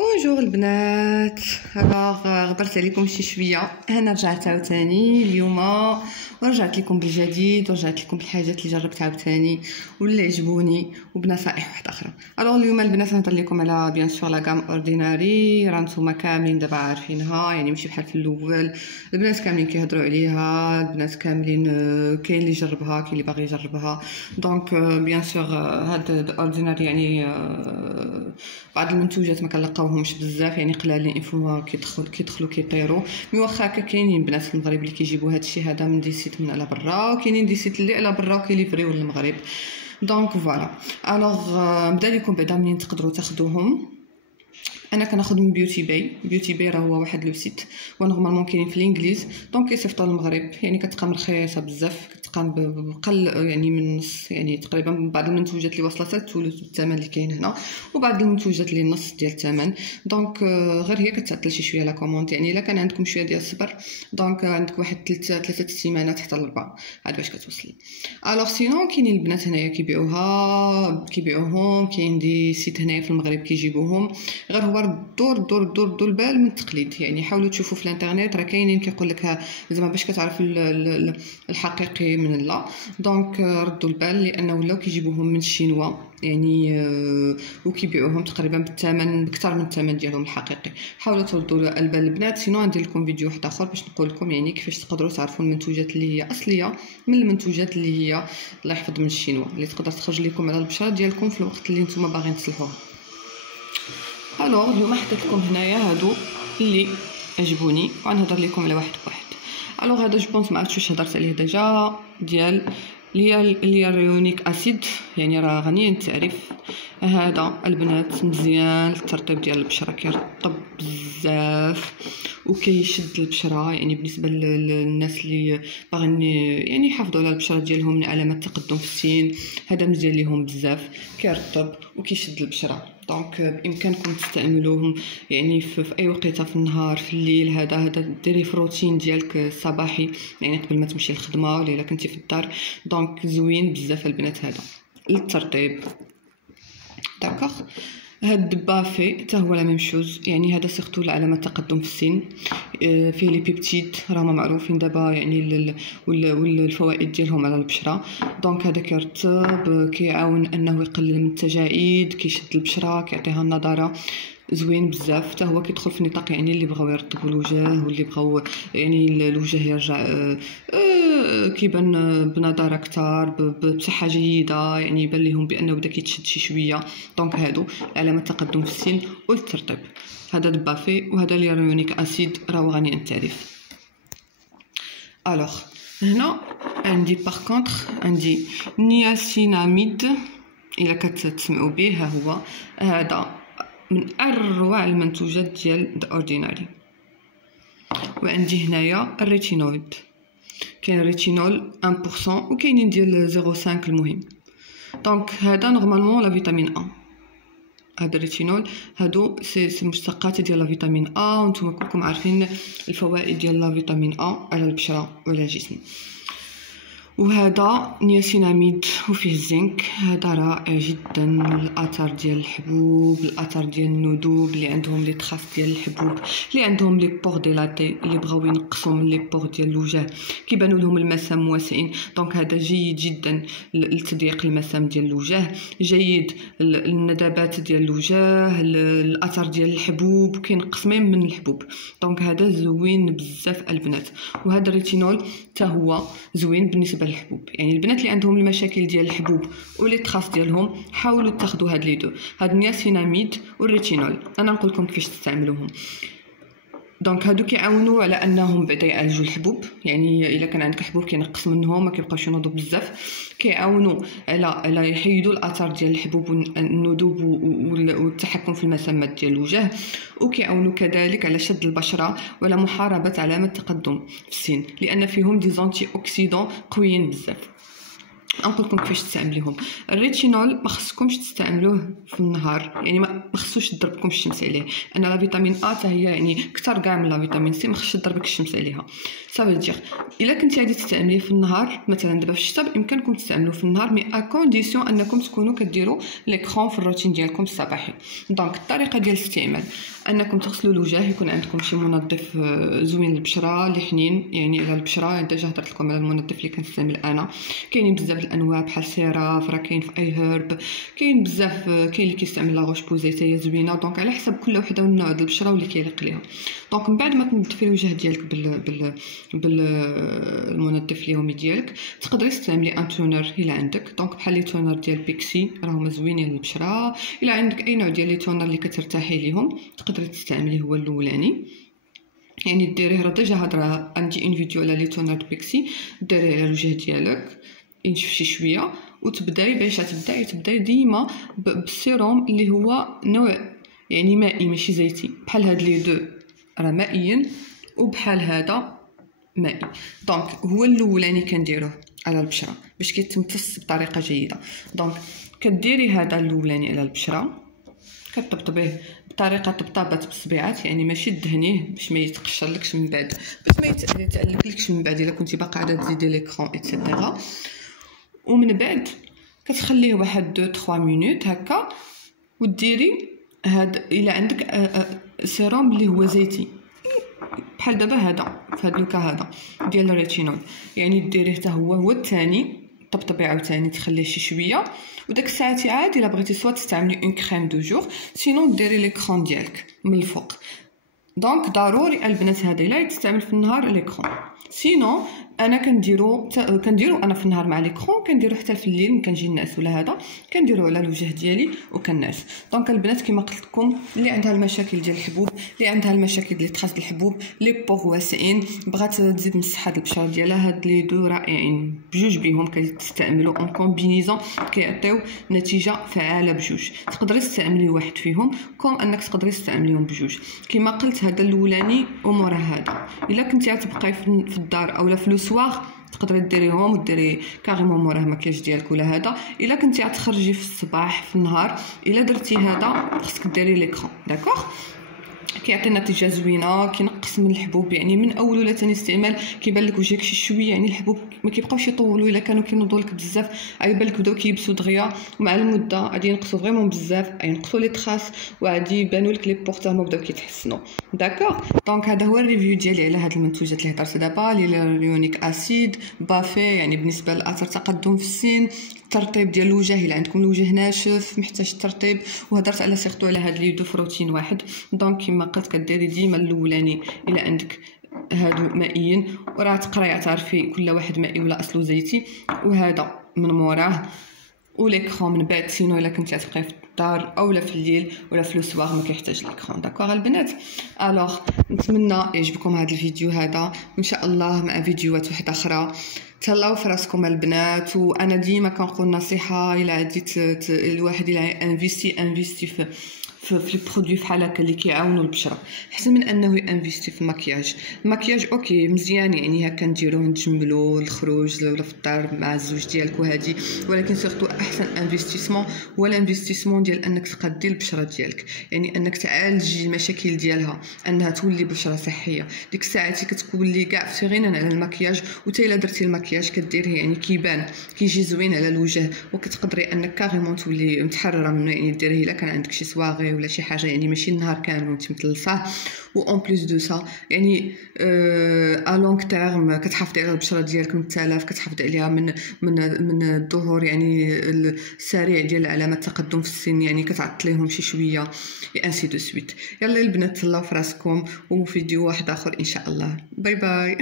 بونجور البنات. غبرت عليكم شي شويه، انا رجعت عاوتاني اليوم ورجعت لكم بالجديد ورجعت لكم بالحاجات اللي جربت عاوتاني واللي عجبوني وبنصائح واحده اخرى. اليوم البنات نهضر لكم على بيان سور لا غام اورديناري، راه نتوما كاملين دابا عارفينها، يعني ماشي بحال في الاول. البنات كاملين كيهضروا عليها، البنات كاملين كاين اللي جربها كاين اللي باغي يجربها. دونك بيان سور هاد الاورديناري يعني بعض المنتوجات ما كنلقاوهمش بزاف، يعني قلالين انفو كيدخلوا كيطيروا. مي واخا هكا كاينين بنات في المغرب اللي كيجيبوا هادشي هذا من دي سيت من على برا، وكاينين دي سيت اللي على برا وكيليفريو للمغرب. دونك فوالا. نبدا لكم بعدا منين تقدروا تاخذوهم. انا كناخذ من بيوتي باي راه هو واحد لو سيت ونورمالمون كاينين في الانجليز، دونك كيصيفطوا للمغرب، يعني كتبقى رخيصه بزاف، كتبقى بقل يعني من نص، يعني تقريبا بعض المنتوجات اللي واصله حتى الثلث الثمن اللي كاين هنا، وبعض المنتوجات اللي نص ديال الثمن. دونك غير هي كتعطل شي شويه لا كوموند، يعني الا كان عندكم شويه ديال الصبر دونك عندك واحد 3 سيمانات حتى ل4 عاد باش كتوصلي. سينو كاينين البنات هنايا كيبيعوهم، كاين دي سيت هنايا في المغرب كيجيبوهم. غير هو دور البال من التقليد، يعني حاولوا تشوفوا في الانترنت، راه كاينين كيقول لك زعما باش كتعرف الحقيقي من لا. دونك ردوا البال لانه ولاو كيجيبوهم من الشينوا، يعني وكيبيعوهم تقريبا بالثمن بكثر من الثمن ديالهم الحقيقي. حاولوا تردوا البال البنات، سينو ندير لكم فيديو واحد اخر باش نقول لكم يعني كيفاش تقدروا تعرفوا المنتوجات اللي هي اصليه من المنتوجات اللي هي الله يحفظ من الشينوا، اللي تقدر تخرج لكم على البشره ديالكم في الوقت اللي نتوما باغيين تصلحوها. اليوم حطيت لكم هنايا هادو اللي عجبوني وغنهضر لكم على واحد بواحد. هذا جو بونس ما عرفتش هضرت عليه ديجا، ديال اللي الريونيك اسيد، يعني راه غني التعريف. هذا البنات مزيان الترطيب ديال البشره، كيرطب بزاف وكيشد البشره، يعني بالنسبه للناس اللي باغيين يعني يحافظوا على البشره ديالهم من علامات التقدم في السن، هذا مزيان ليهم بزاف، كيرطب وكيشد البشره. دونك بامكانكم تستعملوهم يعني في اي وقيته في النهار في الليل. هذا ديريه في الروتين ديالك الصباحي، يعني قبل ما تمشي الخدمه ولا الا كنتي في الدار. دونك زوين بزاف البنات هذا للترطيب. داكوغ. هاد الدبافي حتى هو لا ميم شوز، يعني هذا سيرتو لعلامه التقدم في السن، فيه لي بيبتيد راهما معروفين دابا، يعني والفوائد ديالهم على البشره. دونك هذا كيرطب، كيعاون انه يقلل من التجاعيد، كيشد البشره، كيعطيها النضاره، زوين بزاف. حتى هو كيدخل في نطاق يعني اللي بغاو يرطبوا الوجه واللي بغاو يعني الوجه يرجع كيبان بنضاره اكثر بصحه جيده، يعني يبان لهم بانه بدا كيتشد شي شويه. دونك هادو علامه تقدم في السن والترطيب. هذا دبافي وهذا اليورونيك اسيد راهو غني عن التعريف. هنا عندي باغ كونطخ عندي نياسيناميد، الا كتسمعوا به. ها هو هذا من اروع المنتوجات ديال اورديناري. وعندي هنايا الريتينويد، كاين ريتينول 1% وكاينين ديال 0.5. المهم دونك هذا نورمالمون لا فيتامين ا، هذا الريتينول هادو سي مشتقات ديال لا فيتامين ا، وانتم كلكم عارفين الفوائد ديال لا فيتامين ا على البشره وعلى الجسم. وهذا نياسيناميد وفيه الزنك، هذا رائع جدا للاثار ديال الحبوب، الاثار ديال الندوب اللي عندهم لي تخاف ديال الحبوب، اللي عندهم لي بور ديلاتي، اللي بغاو ينقصوا من لي بور ديال الوجه، كيبانوا لهم المسام واسعين. دونك هذا جيد جدا لتضييق المسام ديال الوجه، جيد الندبات ديال الوجه، الاثار ديال الحبوب، كينقص ميم من الحبوب. دونك هذا زوين بزاف البنات. وهذا الريتينول حتى هو زوين بالنسبه للحبوب، يعني البنات اللي عندهم المشاكل ديال الحبوب ولي تخاص ديالهم حاولوا تاخذوا هاد لي دو، هاد النياسيناميد والريتينول. انا نقول لكم كيفاش تستعملوهم. دونك هادو كيعاونوا على انهم بعدا يعالجوا الحبوب، يعني الا كان عندك حبوب كينقص منهم ما كيبقاوش ينوضوا بزاف، كيعاونوا على يحيدوا الاثار ديال الحبوب والندوب والتحكم في المسامات ديال الوجه، وكيعاونوا كذلك على شد البشره وعلى محاربه علامات التقدم في السن، لان فيهم دي زانتي اوكسيدون قويين بزاف. نقول لكم كيفاش تستعمليهم. الريتينول ما خصكمش تستعملوه في النهار، يعني ما خصوش تضربكم الشمس عليه. انا لا فيتامين ا حتى هي يعني كثر كاع من لا فيتامين سي، ما خصش تضربك الشمس عليها. صافي دير الا كنتي غادي تستعمليه في النهار، مثلا دابا في الشتاء بامكانكم تستعملوه في النهار، مي ا كونديسيون انكم تكونوا كديروا ليكرون في الروتين ديالكم الصباحي. دونك الطريقه ديال الاستعمال انكم تغسلوا الوجه، يكون عندكم شي منظف زوين للبشره اللي حنين، يعني على البشره. ديجا هضرت لكم على المنظف اللي كنستعمل انا، كاينين بزاف الانواع بحال سيراف، راه كاين في اي هيرب، كاين بزاف، كاين اللي كيستعمل لا روش بوزي حتى هي زوينه. دونك على حسب كل وحده والنوع ديال البشره واللي كيليق ليها. دونك من بعد ما تنظفي الوجه ديالك بالمنظف اليومي ديالك، تقدري تستعملي ان تونر الا عندك. دونك بحال لي تونر ديال بيكسي راهما زوينين للبشره. الا عندك اي نوع ديال لي تونر اللي كترتاحي ليهم تقدري تستعمليه، هو الاولاني. يعني ديريه، راه ديجا هضره عندي ان فيديو على لي تونر بيكسي، ديريه على الوجه ديالك ينشف شي شويه، وتبداي باش تبداي ديما بالسيروم اللي هو نوع يعني مائي ماشي زيتي. بحال هاد لي دو راه مائيين، وبحال هذا مائي. دونك هو الاولاني كنديروه على البشره باش كيتمتص بطريقه جيده. دونك كديري هذا الاولاني على البشره، كطبطبيه بطريقه طبطبات بالصبيعات، يعني ماشي دهنيه باش ما يتقشرلكش من بعد، باش ما يتعلقلكش من بعد الا كنتي باقا عاد تزيدي ليكرون ايتترا. ومن بعد كتخليه واحد 2 3 مينوت هكا، وديري هاد الا عندك سيروم اللي هو زيتي بحال دابا هذا في هاد لوكا هذا ديال الريتينول، يعني ديريه حتى هو الثاني، طبطبي عاوتاني تخليه شي شويه، وداك الساعه عادي الا بغيتي سوا تستعملي اون كريم دو جور، سينو ديري ليكرون ديالك من الفوق. دونك ضروري البنات هذا الا تستعمل في النهار ليكرون، سينو انا كنديرو انا في النهار مع ليكرون، كنديرو حتى في الليل ملي كنجي نعس ولا هذا كنديرو على الوجه ديالي وكنعس. دونك البنات كما قلت لكم، اللي عندها المشاكل ديال الحبوب، اللي عندها المشاكل ديال تراس الحبوب، لي بوغ واسعين، بغات تزيد من صحه البشره ديالها، هاد لي دو رائعين بجوج بهم كتستعملوا اون كومبينيزون كيعطيو نتيجه فعاله بجوج. تقدري تستعملي واحد فيهم كوم انك تقدري تستعمليهم بجوج. كما قلت هذا الاولاني ومورا هذا، الا كنتي غتبقاي في الدار اولا في لو سوار تقدري ديريهم وديري كاريمون موراه المكياج ديالك ولا هذا. الا كنتي غتخرجي في الصباح في النهار، الا درتي هذا خصك ديري ليكرون، داكوغ. كيعطي نتيجه زوينه، كينقص من الحبوب، يعني من اول ولا ثاني استعمال كيبان لك وجهك شي شويه، يعني الحبوب ما كيبقاوش يطولوا، الا كانوا كينوضوا لك بزاف غيبان لك بداو كيبسوا دغيا، ومع المده غادي ينقصوا فريمون بزاف، ينقصوا لي تراس، وغادي يبانوا لك لي بورتور ما بداو كيتحسنوا، داكوغ. دونك هذا هو الريفيو ديالي على هاد المنتوجات اللي هضرت دابا، ليليونيك اسيد بافي، يعني بالنسبه لاثر تقدم في السن، الترطيب ديال الوجه الا عندكم الوجه ناشف محتاج ترطيب، وهضرت على سيرتو على هاد لي دو فروتين واحد. دونك كما قلت كديري ديما الاولاني الا عندك هادو مائيين، وراه تقراي تعرفي كل واحد مائي ولا اصله زيتي، وهذا من موراه وليكرون من بعد. سينو الا كنتي تبقاي في الدار اولا في الليل ولا في السواغ ما كيحتاج ليكرون، داكوغ البنات. الوغ نتمنى يعجبكم هذا الفيديو هذا، وان شاء الله مع فيديوهات واحده اخرى. تهلاو في راسكم البنات، وانا ديما كنقول نصيحه، الا عادي الواحد الا انفيستي في البرودوي بحال هكا اللي كيعاونوا البشره، احسن من انه انفيستي في المكياج اوكي مزيان، يعني هكا نديروه نتجملوا الخروج ولا في الدار مع الزوج ديالك وهادي، ولكن سورتو احسن انفيستيسمون هو الانفيستيسمون ديال انك تقادي البشره ديالك، يعني انك تعالجي المشاكل ديالها، انها تولي بشره صحيه. ديك الساعه كتولي كاع في غير على المكياج، وتا الا درتي المكياج كديريه يعني كيبان كيجي زوين على الوجه، وكتقدري انك كاريمون تولي متحرره منه، يعني ديريه الا كان عندك شي سواغي ولا شي حاجه، يعني ماشي النهار كامل وانت متلصاه. و اون بليس دو سا يعني ا لونغ تيرم كتحافظي على البشره ديالك من التلف، كتحافظي عليها من الظهور يعني السريع ديال علامات التقدم في السن، يعني كتعطليهم شي شويه انسي دو سويت. يلا البنات تهلاو في راسكم، وفيديو واحد اخر ان شاء الله. باي باي.